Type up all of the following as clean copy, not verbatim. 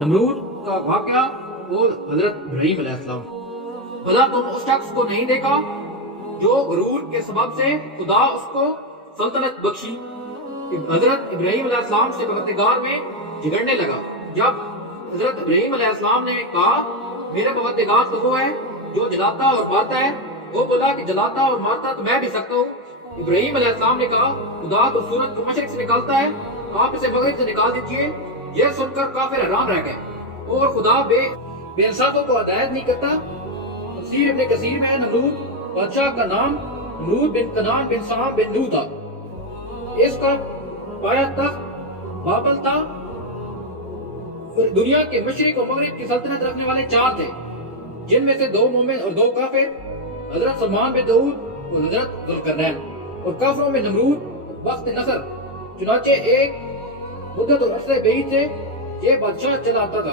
नमरूद का वाकया और हजरत इब्राहीम अलैहिस्सलाम। भला तुम उस शख्स को नहीं देखा जो गरूर के सबब से खुदा उसको सल्तनत बख्शी। हजरत इब्राहीम अलैहिस्सलाम से परवरदिगार में झगड़ने लगा। जब हजरत इब्राहीम अलैहिस्सलाम ने कहा मेरा परवरदिगार तो वो है जो जलाता और मारता है, वो बोला कि जलाता और मारता तो मैं भी सकता हूँ। इब्राहीम अलैहिस्सलाम ने कहा खुदा तो सूरज को मशरिक से निकालता है, आप इसे मगरिब से निकाल दीजिए। यह सुनकर काफिर हैरान रह गए और खुदा बेइंसाफों को हिदायत नहीं करता। तफसीर इब्न कसीर में नमरूद बादशाह का नाम नमरूद बिन कनान बिन साम बिन नू था। इसका पाया तख्त बाबल था। दुनिया के मशरिक और मगरिब की सल्तनत रखने वाले चार थे, जिनमें से दो मोमिन और दो काफिर, हजरत सलमान बिन दाऊद और हजरत जुल्करनैन। और काफिरों में नमरूद वक्त नसर। चुनाचे एक मुद्दत और अरसे बईद से ये बादशाह चलाता था,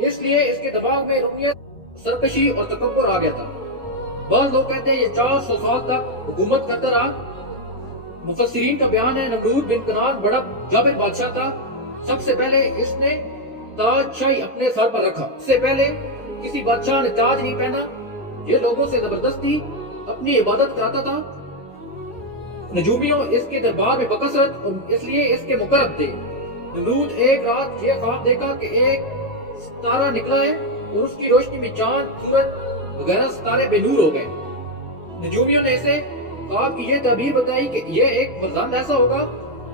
इसलिए इसके दबाव में रुकनियत, सरकशी और तकब्बुर आ गया था। बाद लोग कहते हैं ये 400 साल तक हुकूमत करता रहा। मुफस्सिरीन का बयान है नमरूद बिन कनान बड़ा जाबिर बादशाह था। सबसे पहले इसने ताज शाही अपने सर पर रखा। इससे पहले किसी बादशाह ने ताज नहीं पहना। ये लोगों से जबरदस्ती अपनी इबादत कराता था। नजूमियों इसके दरबार में बकसरत और इसलिए इसके मुकर्रब थे। नमरूद एक रात ये ख्वाब देखा कि एक सितारा निकला है और उसकी रोशनी में चांद, सूरज वगैरह सितारे बेनूर हो गए। नजूमियों ने इसे ख्वाब की ये तबीर बताई कि ये एक फरजंद ऐसा होगा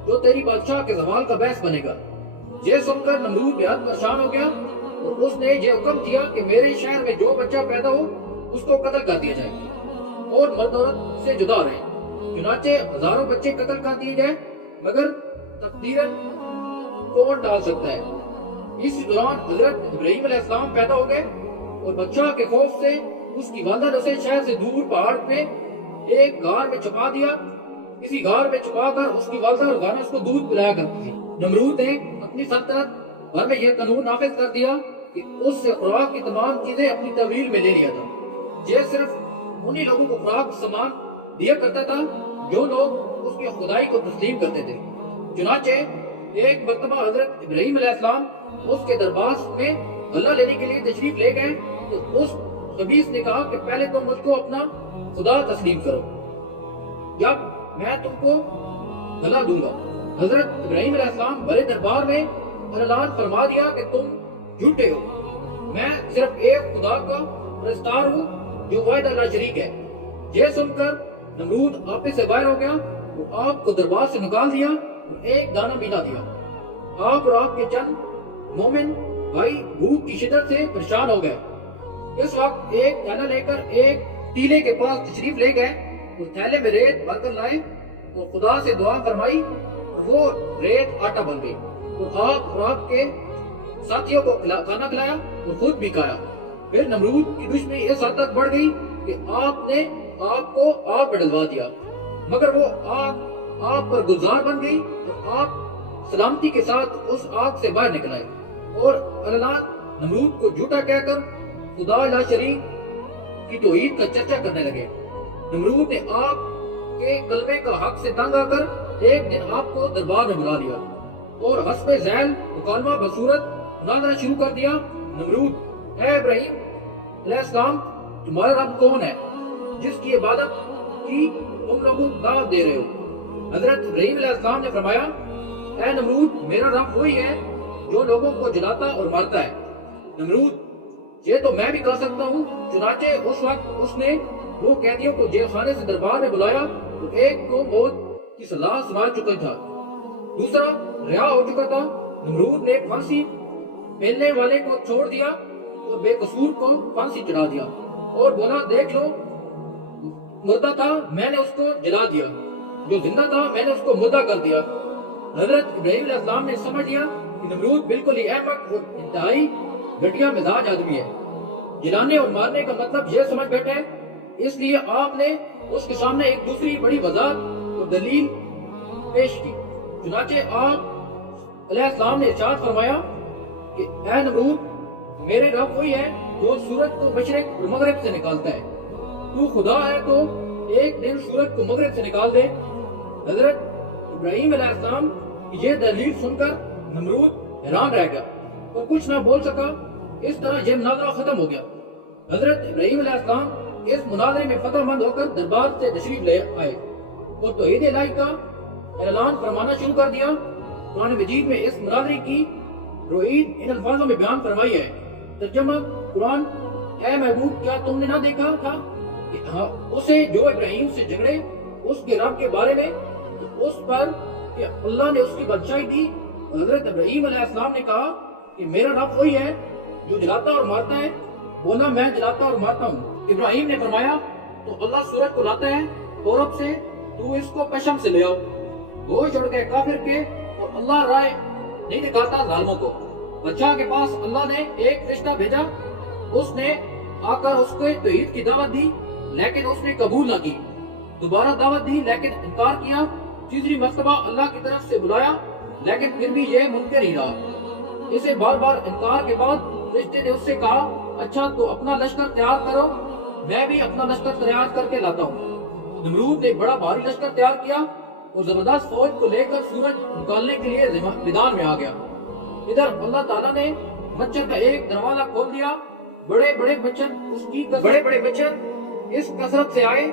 जो तेरी बादशाह के जवाल का बहस बनेगा। ये सुनकर नमरूद बेहद परेशान हो गया और उसने ये हुक्म दिया कि मेरे शहर में जो बच्चा पैदा हो उसको कत्ल कर दिया जाए और मर्द औरत से जुदा रहे। चुनाचे हजारों बच्चे कत्ल कर दिए गए, मगर तकदीरन कौन डाल सकता है। इस दौरान हजरत इब्राहीम अलैहिस्सलाम पैदा हो गए और बच्चा के खौफ से उसकी वालिदा ने उसे शहर से दूर पहाड़ पे एक गार में छुपा दिया। किसी गार में छुपा कर उसकी वालिदा रोजाना उसको दूध पिलाया करती थी। नमरूद ने अपनी सल्तनत भर में यह कानून नाफिज कर दिया कि उससे खुराक की तमाम चीजें अपनी तहवील में ले लिया था। ये सिर्फ उन्हीं लोगों को खुराक सामान दिया करता था जो लोग उसकी खुदाई को तस्लीम करते थे। चुनाचे एक मर्तबा हजरत इब्राहीम अलैहिस्सलाम उसके दरबार में गल्ला लेने के लिए तशरीफ ले गए तो उस खबीस ने कहा कि पहले तुम मुझको अपना खुदा तस्लीम करो, जब मैं तुमको गला दूंगा। हजरत इब्राहीम अलैहिस्सलाम बड़े दरबार में ऐलान फरमा दिया कि तुम झूठे हो, मैं सिर्फ एक खुदा का परस्तार हूँ जो वाहिद ला शरीक है। यह सुनकर नमरूद आपे से बाहर हो गया और आपको दरबार से निकाल दिया और एक दाना भी ना दिया। आप और आपके चंद मोमिन भाई भूख की शिद्दत से परेशान हो गए। इस वक्त एक थैला लेकर एक टीले के पास तशरीफ ले गए और थैले में रेत भरकर लाए और खुदा से दुआ फरमाई और वो रेत आटा बन गई। और आप और आपके साथियों को खाना खिलाया और खुद भी खाया। फिर नमरूद की दुश्मनी इस हद तक बढ़ गई कि आपने आपको आग में डलवा दिया, मगर वो आग आप पर गुलजार बन गई और आप सलामती के साथ उस आग से बाहर निकल आए और अल्लाह नमरूद को झूठा कहकर खुदा ला शरीक की तौहीद का चर्चा करने लगे। नमरूद ने आप के कलमे का हक से तंग आकर एक दिन आपको दरबार में बुला लिया और हस्बे झैल मुकालमा बसूरत मुनाजरा शुरू कर दिया। नमरूद, ऐ इब्राहीम अलैहिस्सलाम, तुम्हारा रब कौन है जिसकी इबादत की तुम लोगों को दावत दे रहे हो? हजरत इब्राहीम अलैहिस्सलाम ने फरमाया, ऐ नमरूद, मेरा रब वही है जो लोगों को जलाता और मारता है। नमरूद, ये तो मैं भी कर सकता हूँ। चुनाचे उस वक्त उसने दो कैदियों को जेल खाने से दरबार में बुलाया तो एक को मौत की सलाह सुना चुका था, दूसरा रिहा हो चुका था। नमरूद ने फांसी पहनने वाले को छोड़ दिया और बेकसूर को फांसी चढ़ा दिया और बोला, देख लो, मुर्दा था मैंने उसको जला दिया, जो जिंदा था मैंने उसको मुर्दा कर दिया। हजरत इब्राहीम अलैहिस्सलाम ने समझ लिया कि नमरूद बिल्कुल ही अहमक और इंतहाई घटिया मिजाज आदमी है। जलाने और मारने का मतलब यह समझ बैठे, इसलिए आपने उसके सामने एक दूसरी बड़ी वजाहत और दलील पेश की। चुनाचे आप अलैहिस्सलाम ने इरशाद फरमाया कि ऐ नमरूद, मेरे रब वही है जो सूरज को मशरिक और मगरिब से निकालता है। तू खुदा है तो एक दिन सूरज को मगरिब से निकाल दे। हजरत इब्राहीम अलैहिस्सलाम की यह दलील सुनकर नमरूद हैरान रह गया اور کچھ نہ بول سکا۔ اس طرح یہ مناظرہ ختم ہو گیا۔ حضرت ابراہیم علیہ السلام اس مناظرے میں فتح مند ہو کر دربار سے تشریف لے آئے اور توحید الہی کا اعلان فرمانا شروع کر دیا۔ قرآن مجید میں اس مناظرے کی روایت ان الفاظوں میں بیان فرمائی ہے۔ ترجمہ قرآن: اے محبوب، کیا تم نے نہ دیکھا تھا کہ اسے جو ابراہیم سے جھگڑے اس کے رب کے بارے میں، اس پر کہ اللہ نے اس کی بادشاہی دی؟ حضرت ابراہیم علیہ السلام نے کہا کہ میرا رب وہی ہے جو جلاتا اور مارتا ہے۔ بولا، میں جلاتا اور مارتا ہوں۔ ابراہیم نے فرمایا، تو اللہ سورج کو لاتا ہے پورب سے، تو اس کو پشم سے لے آؤ۔ گوشت اڑ گئے کافر کے اور اللہ رائے نہیں دکھاتا ظالموں کو۔ بادشاہ کے پاس اللہ نے ایک فرشتہ بھیجا، اس نے آ کر اس کو توحید کی دعوت دی لیکن اس نے قبول نہ کی۔ دوبارہ دعوت دی لیکن انکار کیا۔ تیسری مرتبہ اللہ کی طرف سے بلایا لیکن پھر بھی یہ منکر ہی رہا۔ اسے بار بار انکار کے بعد فرشتے نے اس سے کہا، اچھا تو اپنا لشکر تیار کرو، میں بھی اپنا لشکر تیار کر کے لاتا ہوں۔ نمرود نے بڑا بھاری لشکر تیار کیا اور زبردست فوج کو لے کر سورج نکالنے کے لیے میدان میں آ گیا۔ ادھر اللہ تعالیٰ نے مچھر کا ایک دروازہ کھول دیا۔ بڑے بڑے مچھر اس کثرت سے آئے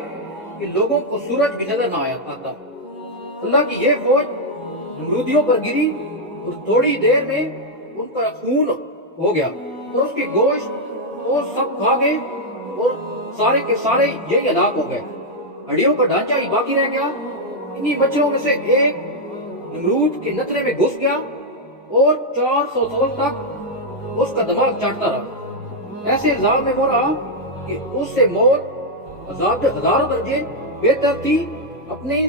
کہ لوگوں کو سورج بھی نظر نہ آتا۔ اللہ کی یہ فوج نمرودیوں پر گری اور تھوڑی دیر میں ان کا خون ہو گیا اور اس کے گوشت وہ سب کھا گئے اور سارے کے سارے یہی ہلاک ہو گئے۔ ہڈیوں کا ڈھانچہ ہی باقی رہ گیا۔ انہی مچھروں میں سے ایک نمرود کے نتنے میں گھس گیا اور 400 سال تک اس کا دماغ چاٹتا رہا۔ ایسے عذاب میں وہ رہا کہ اس سے موت ہزاروں درجے بہتر تھی۔ اپنے